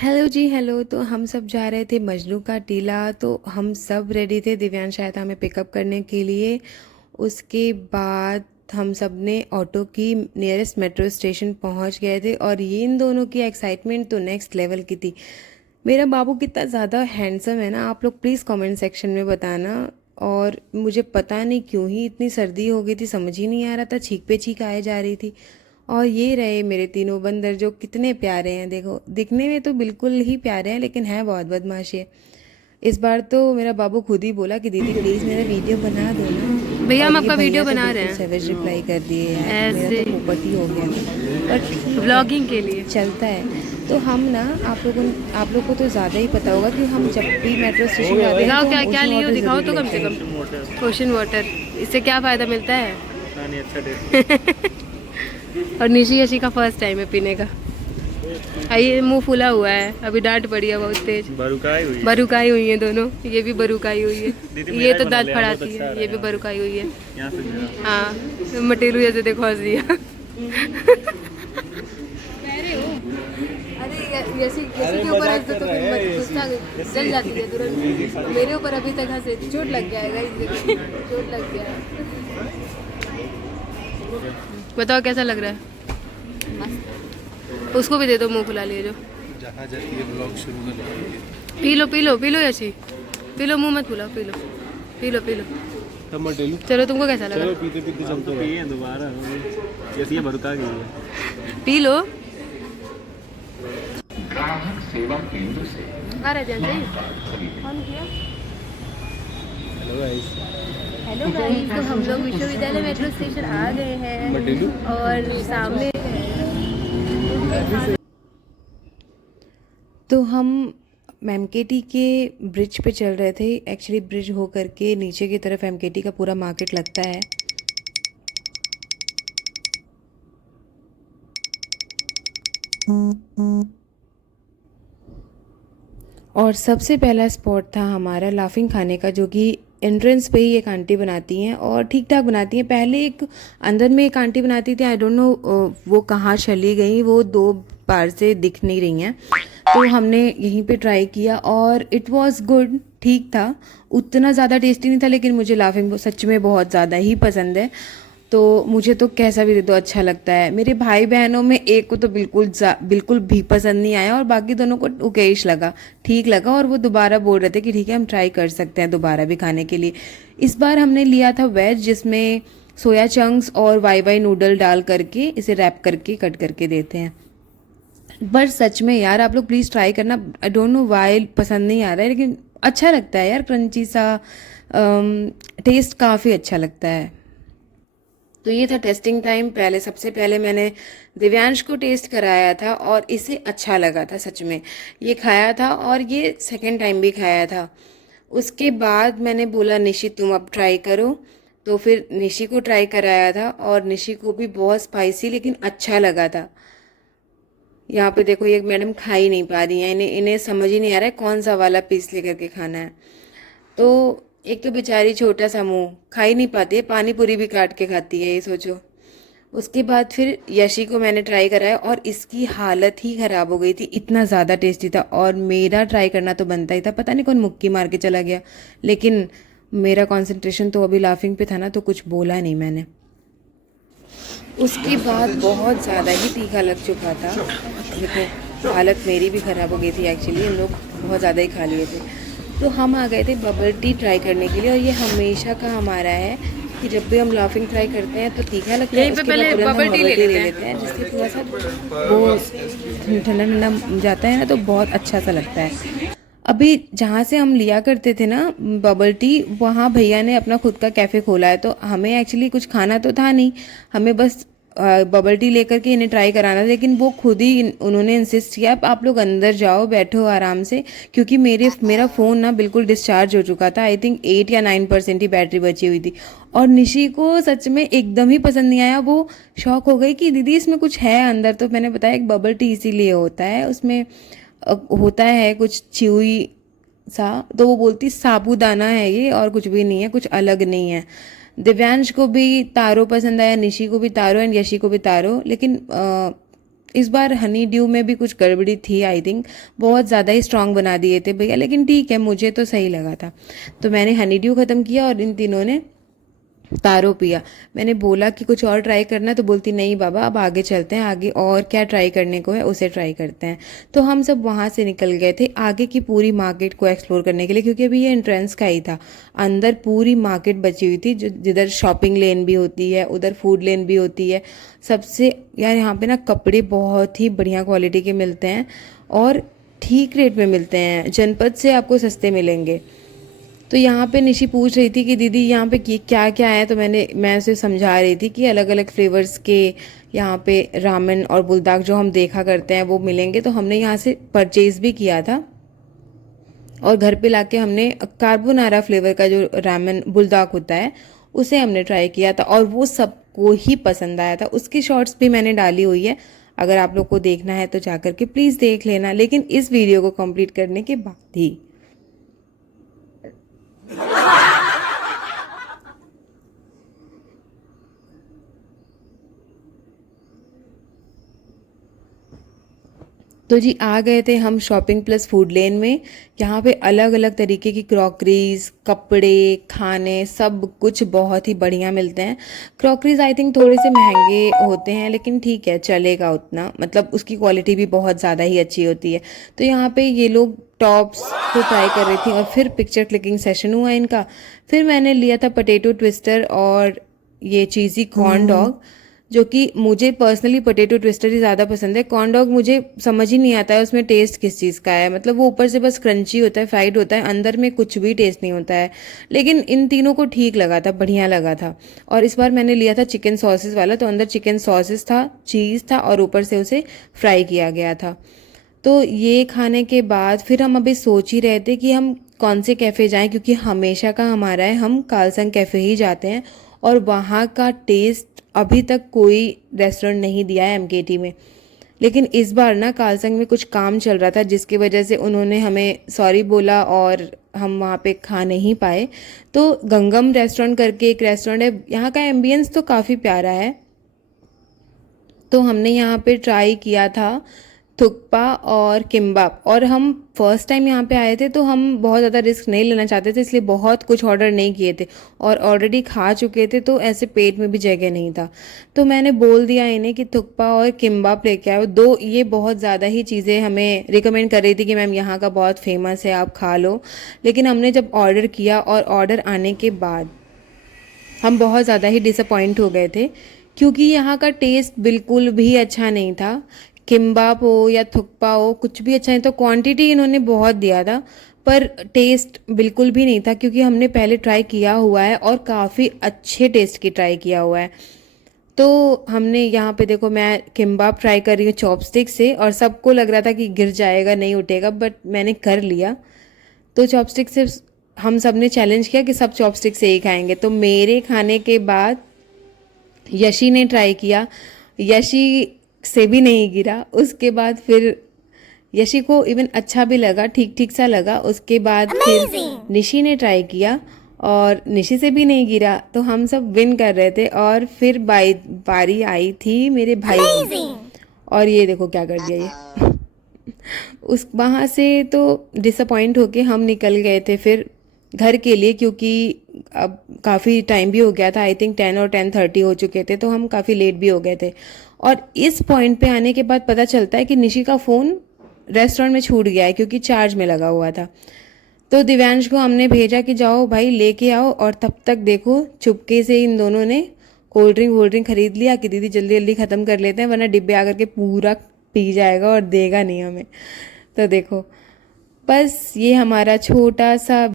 Hello जी hello. तो हम सब जा रहे थे मजनू का टीला। तो हम सब रेडी थे, दिव्यांश आया था हमें पिकअप करने के लिए। उसके बाद हम सब ने ऑटो की नियरेस्ट मेट्रो स्टेशन पहुंच गए थे और ये इन दोनों की एक्साइटमेंट तो नेक्स्ट लेवल की थी। मेरा बाबू कितना ज़्यादा हैंडसम है ना, आप लोग प्लीज़ कमेंट सेक्शन में बताना। और मुझे पता नहीं क्यों ही इतनी सर्दी हो गई थी, समझ ही नहीं आ रहा था, छींक पे छींक आए जा रही थी। और ये रहे मेरे तीनों बंदर जो कितने प्यारे हैं, देखो दिखने में तो बिल्कुल ही प्यारे हैं लेकिन हैं बहुत बदमाश है। इस बार तो मेरा बाबू खुद ही बोला कि दीदी प्लीज़ मेरा वीडियो बना दो ना। भैया हम और ये आपका भैया वीडियो तो बना रहे बिल्कुल हैं सेवेज रिप्लाई कर दिए यार, मेरा ऐसे तो पोपट ही हो गया था। पर ठीक है, व्लॉगिंग के लिए। चलता है। तो हम ना आप लोग को तो ज़्यादा ही पता होगा कि हम जब भी मेट्रो स्टेशन जाते हैं दिखाओ तो हम क्या क्या ओशन लियो, वाटर दिखाओ ज़रूर तो कम लेते से हैं। कम। ओशन वाटर, इससे क्या फ़ायदा मिलता है? पता नहीं, अच्छा टेस्ट। और निशी यशी का फर्स्ट टाइम है पीने का। ये मुंह फूला हुआ है, अभी डांट पड़ी है बहुत तेज। बरुकाई हुई है। बरुकाई हुई है दोनों, ये भी बरुकाई हुई है। दीदी ये मेरा तो ही बना दांत लिया, बहुत फड़ाती अच्छा आ है, रहा ये है भी यहाँ बरुकाई हुई है। यहाँ से मेरा। हाँ, मटेरू जैसे देखो हंस दिया। अरे जैसे जैसे के ऊपर हंस दो तो फिर गुस्सा जल जाती है तुरंत। मेरे ऊपर अभी तक हंसे, चोट लग गया है गाइस, चोट लग गया है। बताओ कैसा लग रहा है? मस्त। उसको भी दे दो मुंह फुला लिए जो। जहाँ जाती है ब्लॉग शुरू कर देती है। P low P low P low Yeshi, P low, मुंह मत फुलाओ, P low P low P low. तब मैं टेलू। चलो तुमको कैसा लगा? चलो पीते पीते चलते रहो। पिए दोबारा जैसे ये बरुका गई है। P low. ग्राहक सेवा केंद्र से आ रहे ध्यान से कौन किया? Hello guys. हेलो गाइस, तो हम लोग विश्वविद्यालय मेट्रो स्टेशन आ गए हैं और सामने तो हम एमकेटी के ब्रिज पे चल रहे थे। एक्चुअली ब्रिज हो करके नीचे की तरफ एमकेटी का पूरा मार्केट लगता है। और सबसे पहला स्पॉट था हमारा लाफिंग खाने का, जो कि एंट्रेंस पे ही एक आंटी बनाती हैं और ठीक ठाक बनाती हैं। पहले एक अंदर में एक आंटी बनाती थी, आई डोंट नो वो कहाँ चली गई, वो 2 बार से दिख नहीं रही हैं। तो हमने यहीं पे ट्राई किया और इट वाज गुड, ठीक था। उतना ज़्यादा टेस्टी नहीं था लेकिन मुझे लाफिंग सच में बहुत ज़्यादा ही पसंद है। तो मुझे तो कैसा भी दे दो अच्छा लगता है। मेरे भाई बहनों में एक को तो बिल्कुल भी पसंद नहीं आया और बाकी दोनों को ओकेश लगा, ठीक लगा। और वो दोबारा बोल रहे थे कि ठीक है हम ट्राई कर सकते हैं दोबारा भी खाने के लिए। इस बार हमने लिया था वेज, जिसमें सोया चंक्स और वाई वाई नूडल डाल करके इसे रैप करके कट करके देते हैं। पर सच में यार आप लोग प्लीज़ ट्राई करना। आई डोंट नो वाई पसंद नहीं आ रहा है लेकिन अच्छा लगता है यार, क्रंची सा टेस्ट काफ़ी अच्छा लगता है। तो ये था टेस्टिंग टाइम। पहले सबसे पहले मैंने दिव्यांश को टेस्ट कराया था और इसे अच्छा लगा था सच में। ये खाया था और ये सेकंड टाइम भी खाया था। उसके बाद मैंने बोला निशी तुम अब ट्राई करो, तो फिर निशी को ट्राई कराया था और निशी को भी बहुत स्पाइसी लेकिन अच्छा लगा था। यहाँ पे देखो ये मैडम खा ही नहीं पा रही हैं, इन्हें इन्हें समझ ही नहीं आ रहा है कौन सा वाला पीस लेकर के खाना है। तो एक तो बेचारी छोटा सा मुंह खा ही नहीं पाती है, पानी पूरी भी काट के खाती है, ये सोचो। उसके बाद फिर यशी को मैंने ट्राई कराया और इसकी हालत ही ख़राब हो गई थी, इतना ज़्यादा टेस्टी था। और मेरा ट्राई करना तो बनता ही था, पता नहीं कौन मुक्की मार के चला गया, लेकिन मेरा कंसंट्रेशन तो अभी लाफिंग पे था ना, तो कुछ बोला नहीं मैंने। उसके बाद बहुत ज़्यादा ही तीखा लग चुका था। देखो हालत मेरी भी ख़राब हो गई थी एक्चुअली, इन लोग बहुत ज़्यादा ही खा लिए थे। तो हम आ गए थे बबल टी ट्राई करने के लिए और ये हमेशा का हमारा है कि जब भी हम लाफिंग ट्राई करते हैं तो तीखा लगता है, यहीं पे उसके बाद पहले तुरंत हम बबल टी बबल टी ले लेते लेते हैं जिससे थोड़ा सा वो ठंडा ठंडा जाता है ना, तो बहुत अच्छा सा लगता है। अभी जहाँ से हम लिया करते थे ना बबल टी, वहाँ भैया ने अपना खुद का कैफ़े खोला है। तो हमें एक्चुअली कुछ खाना तो था नहीं, हमें बस बबल टी लेकर के इन्हें ट्राई कराना था। लेकिन वो खुद ही उन्होंने इंसिस्ट किया आप लोग अंदर जाओ, बैठो आराम से, क्योंकि मेरा फ़ोन ना बिल्कुल डिस्चार्ज हो चुका था। आई थिंक 8 या 9% ही बैटरी बची हुई थी। और निशी को सच में एकदम ही पसंद नहीं आया, वो शॉक हो गई कि दीदी इसमें कुछ है अंदर। तो मैंने बताया एक बबल टी इसीलिए होता है, उसमें होता है कुछ च्यूई सा। तो वो बोलती साबूदाना है ये और कुछ भी नहीं है, कुछ अलग नहीं है। दिव्यांश को भी तारो पसंद आया, निशी को भी तारो एंड यशी को भी तारो। लेकिन इस बार हनी ड्यू में भी कुछ गड़बड़ी थी आई थिंक, बहुत ज़्यादा ही स्ट्रांग बना दिए थे भैया, लेकिन ठीक है मुझे तो सही लगा था। तो मैंने हनी ड्यू ख़त्म किया और इन तीनों ने तारो पिया। मैंने बोला कि कुछ और ट्राई करना, तो बोलती नहीं बाबा अब आगे चलते हैं, आगे और क्या ट्राई करने को है उसे ट्राई करते हैं। तो हम सब वहाँ से निकल गए थे आगे की पूरी मार्केट को एक्सप्लोर करने के लिए, क्योंकि अभी ये एंट्रेंस का ही था। अंदर पूरी मार्केट बची हुई थी, जिधर शॉपिंग लेन भी होती है उधर फूड लेन भी होती है। सबसे यार यहाँ पे ना कपड़े बहुत ही बढ़िया क्वालिटी के मिलते हैं और ठीक रेट में मिलते हैं, जनपद से आपको सस्ते मिलेंगे। तो यहाँ पे निशी पूछ रही थी कि दीदी यहाँ पे क्या क्या है, तो मैं उसे समझा रही थी कि अलग अलग फ्लेवर्स के यहाँ पे रामेन और बुलदाग जो हम देखा करते हैं वो मिलेंगे। तो हमने यहाँ से परचेज भी किया था और घर पे लाके हमने कार्बोनारा फ्लेवर का जो रामेन बुलदाग होता है उसे हमने ट्राई किया था और वो सबको ही पसंद आया था। उसकी शॉर्ट्स भी मैंने डाली हुई है, अगर आप लोग को देखना है तो जाकर के प्लीज़ देख लेना, लेकिन इस वीडियो को कंप्लीट करने के बाद ही। तो जी आ गए थे हम शॉपिंग प्लस फूड लेन में। यहाँ पे अलग अलग तरीके की क्रॉकरीज, कपड़े, खाने सब कुछ बहुत ही बढ़िया मिलते हैं। क्रॉकरीज आई थिंक थोड़े से महंगे होते हैं लेकिन ठीक है चलेगा उतना, मतलब उसकी क्वालिटी भी बहुत ज़्यादा ही अच्छी होती है। तो यहाँ पे ये लोग टॉप्स को ट्राई कर रही थी और फिर पिक्चर क्लिकिंग सेशन हुआ इनका। फिर मैंने लिया था पोटैटो ट्विस्टर और ये चीज़ी कॉर्न डॉग, जो कि मुझे पर्सनली पोटैटो ट्विस्टर ही ज़्यादा पसंद है। कॉर्न डॉग मुझे समझ ही नहीं आता है उसमें टेस्ट किस चीज़ का है, मतलब वो ऊपर से बस क्रंची होता है, फ्राइड होता है, अंदर में कुछ भी टेस्ट नहीं होता है। लेकिन इन तीनों को ठीक लगा था, बढ़िया लगा था। और इस बार मैंने लिया था चिकन सॉसेस वाला, तो अंदर चिकन सॉसेस था, चीज़ था और ऊपर से उसे फ्राई किया गया था। तो ये खाने के बाद फिर हम अभी सोच ही रहे थे कि हम कौन से कैफ़े जाएं, क्योंकि हमेशा का हमारा है हम कालसंग कैफ़े ही जाते हैं और वहाँ का टेस्ट अभी तक कोई रेस्टोरेंट नहीं दिया है एमकेटी में। लेकिन इस बार ना कालसंग में कुछ काम चल रहा था जिसकी वजह से उन्होंने हमें सॉरी बोला और हम वहाँ पे खा नहीं पाए। तो गंगम रेस्टोरेंट करके एक रेस्टोरेंट है, यहाँ का एम्बियंस तो काफ़ी प्यारा है। तो हमने यहाँ पे ट्राई किया था थुक्पा और किम्बाप, और हम फर्स्ट टाइम यहाँ पे आए थे तो हम बहुत ज़्यादा रिस्क नहीं लेना चाहते थे, इसलिए बहुत कुछ ऑर्डर नहीं किए थे और ऑलरेडी खा चुके थे तो ऐसे पेट में भी जगह नहीं था। तो मैंने बोल दिया इन्हें कि थुक्पा और किम्बाप लेके आओ, दो ये बहुत ज़्यादा ही चीज़ें हमें रिकमेंड कर रही थी कि मैम यहाँ का बहुत फेमस है आप खा लो। लेकिन हमने जब ऑर्डर किया और ऑर्डर आने के बाद हम बहुत ज़्यादा ही डिसअपॉइंट हो गए थे, क्योंकि यहाँ का टेस्ट बिल्कुल भी अच्छा नहीं था। किम्बाप हो या थुक्पा हो कुछ भी अच्छा नहीं, तो क्वांटिटी इन्होंने बहुत दिया था पर टेस्ट बिल्कुल भी नहीं था, क्योंकि हमने पहले ट्राई किया हुआ है और काफ़ी अच्छे टेस्ट की ट्राई किया हुआ है। तो हमने यहाँ पे देखो मैं किम्बाप ट्राई कर रही हूँ चॉपस्टिक से और सबको लग रहा था कि गिर जाएगा नहीं उठेगा, बट मैंने कर लिया। तो चॉपस्टिक से हम सब ने चैलेंज किया कि सब चॉपस्टिक से ही खाएंगे। तो मेरे खाने के बाद यशी ने ट्राई किया, यशी से भी नहीं गिरा। उसके बाद फिर यशी को इवन अच्छा भी लगा, ठीक ठीक सा लगा। उसके बाद फिर निशी ने ट्राई किया और निशी से भी नहीं गिरा। तो हम सब विन कर रहे थे और फिर बारी आई थी मेरे भाई की, और ये देखो क्या कर दिया ये उस वहाँ से तो डिसअपॉइंट होके हम निकल गए थे फिर घर के लिए, क्योंकि अब काफ़ी टाइम भी हो गया था, आई थिंक 10 और 10:30 हो चुके थे, तो हम काफ़ी लेट भी हो गए थे। और इस पॉइंट पे आने के बाद पता चलता है कि निशी का फ़ोन रेस्टोरेंट में छूट गया है क्योंकि चार्ज में लगा हुआ था। तो दिव्यांश को हमने भेजा कि जाओ भाई लेके आओ, और तब तक देखो चुपके से इन दोनों ने कोल्ड ड्रिंक खरीद लिया कि दीदी जल्दी जल्दी ख़त्म कर लेते हैं वरना डिब्बे आकर के पूरा पी जाएगा और देगा नहीं हमें। तो देखो बस ये हमारा छोटा सा